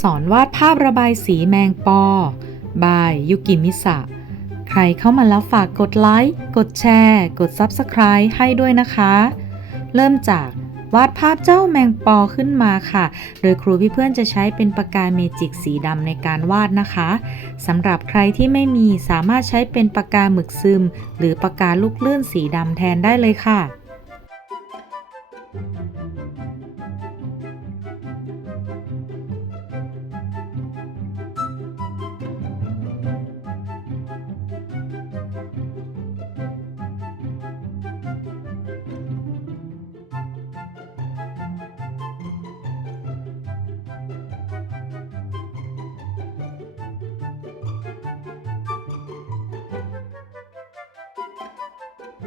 สอนวาดภาพระบายสีแมงปอ บายยุกิมิสะ ใครเข้ามาแล้วฝากกดไลค์ กดแชร์ กด Subscribe ให้ด้วยนะคะ เริ่มจากวาดภาพเจ้าแมงปอขึ้นมาค่ะ โดยครูพี่เพื่อนจะใช้เป็นปากกาเมจิกสีดำในการวาดนะคะ สำหรับใครที่ไม่มีสามารถใช้เป็นปากกาหมึกซึม หรือปากกาลูกลื่นสีดำแทนได้เลยค่ะ เม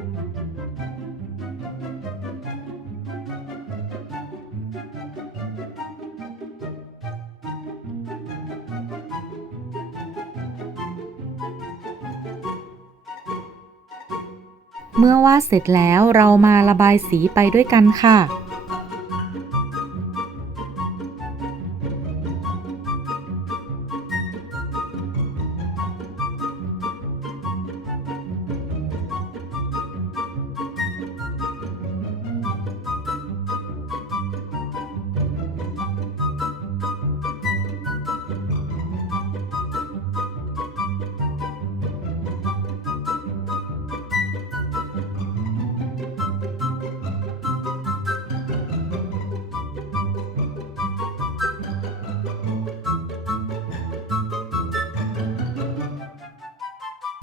ื่อวาดเสร็จแล้วเรามาระบายสีไปด้วยกันค่ะ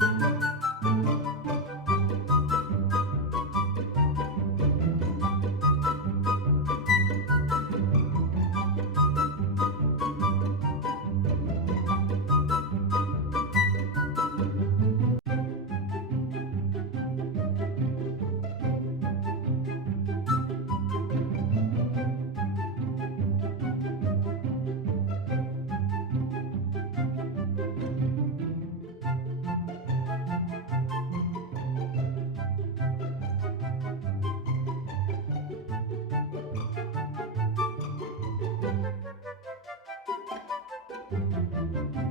Thank you. Thank you.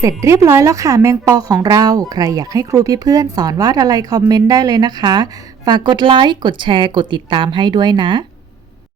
เสร็จเรียบร้อยแล้วค่ะแมงปอของเรา ใครอยากให้ครูพี่เพื่อนสอนวาดอะไรคอมเมนต์ได้เลยนะคะ ฝากกดไลค์ กดแชร์ กดติดตามให้ด้วยนะ